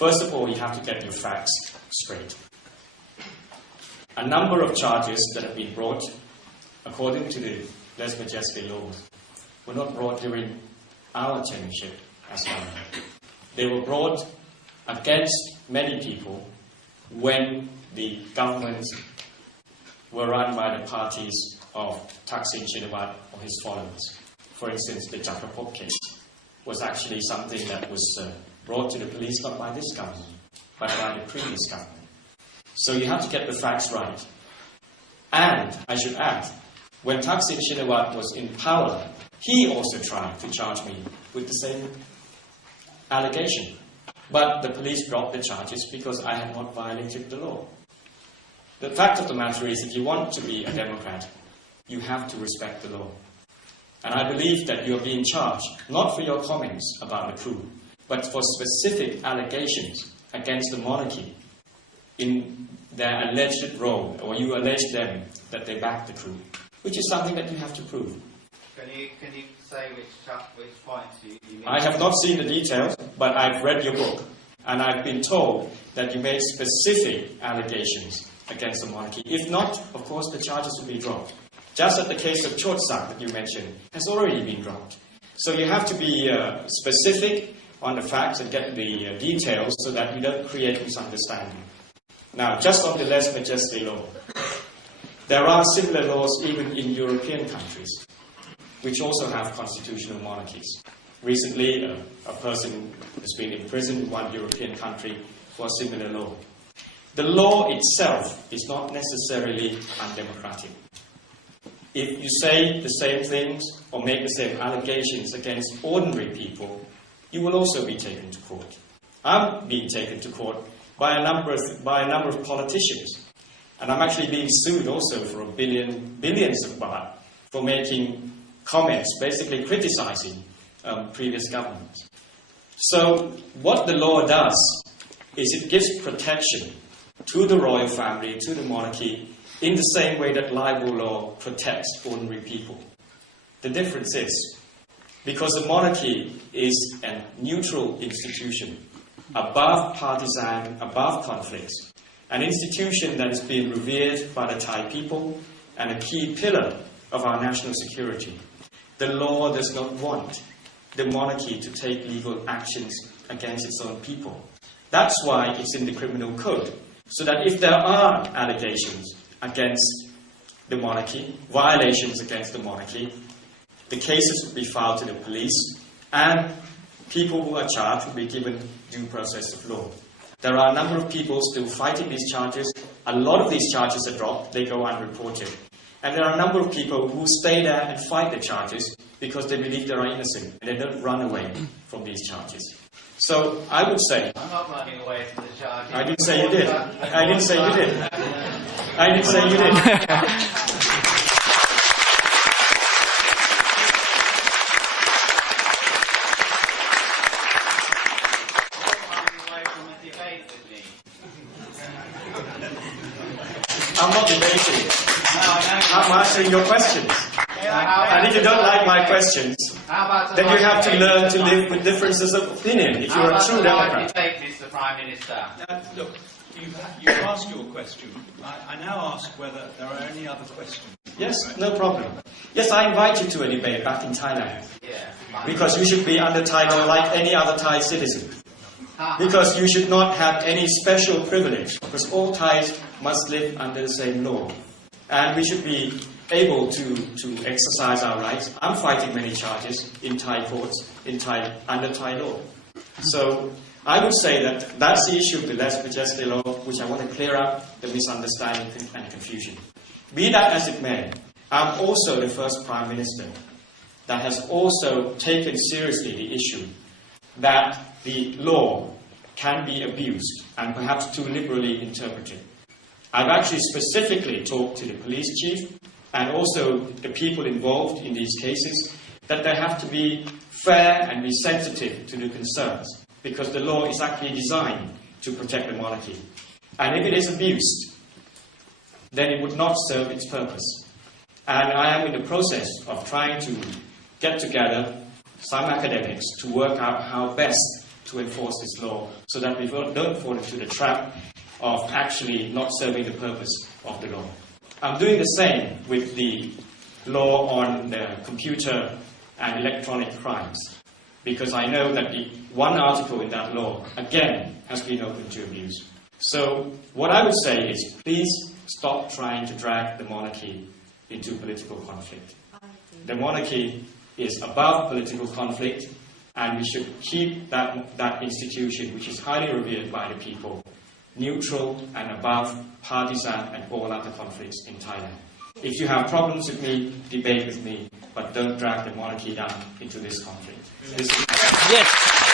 First of all, you have to get your facts straight. A number of charges that have been brought, according to the less majestic laws, were not brought during our tenureship as well. They were brought against many people when the governments were run by the parties of Thaksin Shinawatra or his followers. For instance, the Jakapop case was actually something that was brought to the police not by this government, but by the previous government. So you have to get the facts right. And I should add, when Thaksin Shinawatra was in power, he also tried to charge me with the same allegation. But the police dropped the charges because I had not violated the law. The fact of the matter is, if you want to be a Democrat, you have to respect the law. And I believe that you are being charged, not for your comments about the coup, but for specific allegations against the monarchy in their alleged role, or you allege them that they backed the coup, which is something that you have to prove. Can you say which points you mean? I have not seen the details, but I've read your book, and I've been told that you made specific allegations against the monarchy. If not, of course, the charges will be dropped. Just as the case of Chotsak that you mentioned has already been dropped. So you have to be specific on the facts and get the details so that you don't create misunderstanding. Now, just on the less majestic law, there are similar laws even in European countries, which also have constitutional monarchies. Recently, a person has been imprisoned in one European country for a similar law. The law itself is not necessarily undemocratic. If you say the same things or make the same allegations against ordinary people, you will also be taken to court. I'm being taken to court by a number of politicians, and I'm actually being sued also for billions of baht for making comments basically criticizing previous governments. So what the law does is it gives protection to the royal family, to the monarchy, in the same way that libel law protects ordinary people. The difference is, because the monarchy is a neutral institution, above partisan, above conflicts, an institution that is being revered by the Thai people and a key pillar of our national security. The law does not want the monarchy to take legal actions against its own people. That's why it's in the criminal code, so that if there are allegations against the monarchy, violations against the monarchy, the cases will be filed to the police, and people who are charged will be given due process of law. There are a number of people still fighting these charges. A lot of these charges are dropped, they go unreported. And there are a number of people who stay there and fight the charges because they believe they are innocent and they don't run away from these charges. So I would say... I'm not running away from the charges. I didn't say you did. I didn't say you did. I didn't say you did. I'm not debating. I'm answering your questions. And if you don't like my questions, then you have to learn to live with differences of opinion if you're a true Democrat. Mr. Prime Minister. Look, you've asked your question. I now ask whether there are any other questions. Yes, no problem. Yes, I invite you to a debate back in Thailand. Because you should be under Thai law like any other Thai citizen. Because you should not have any special privilege, because all Thais must live under the same law. And we should be able to exercise our rights. I'm fighting many charges in Thai courts, under Thai law. So I would say that that's the issue of the less majestic law, which I want to clear up the misunderstanding and confusion. Be that as it may, I'm also the first Prime Minister that has also taken seriously the issue that the law can be abused and perhaps too liberally interpreted. I've actually specifically talked to the police chief and also the people involved in these cases that they have to be fair and be sensitive to the concerns, because the law is actually designed to protect the monarchy. And if it is abused, then it would not serve its purpose. And I am in the process of trying to get together some academics to work out how best to enforce this law so that we don't fall into the trap of actually not serving the purpose of the law. I'm doing the same with the law on the computer and electronic crimes because I know that the one article in that law, again, has been open to abuse. So what I would say is please stop trying to drag the monarchy into political conflict. The monarchy is above political conflict and we should keep that institution, which is highly revered by the people, neutral and above partisan and all other conflicts in Thailand. If you have problems with me, debate with me, but don't drag the monarchy down into this conflict. Yes.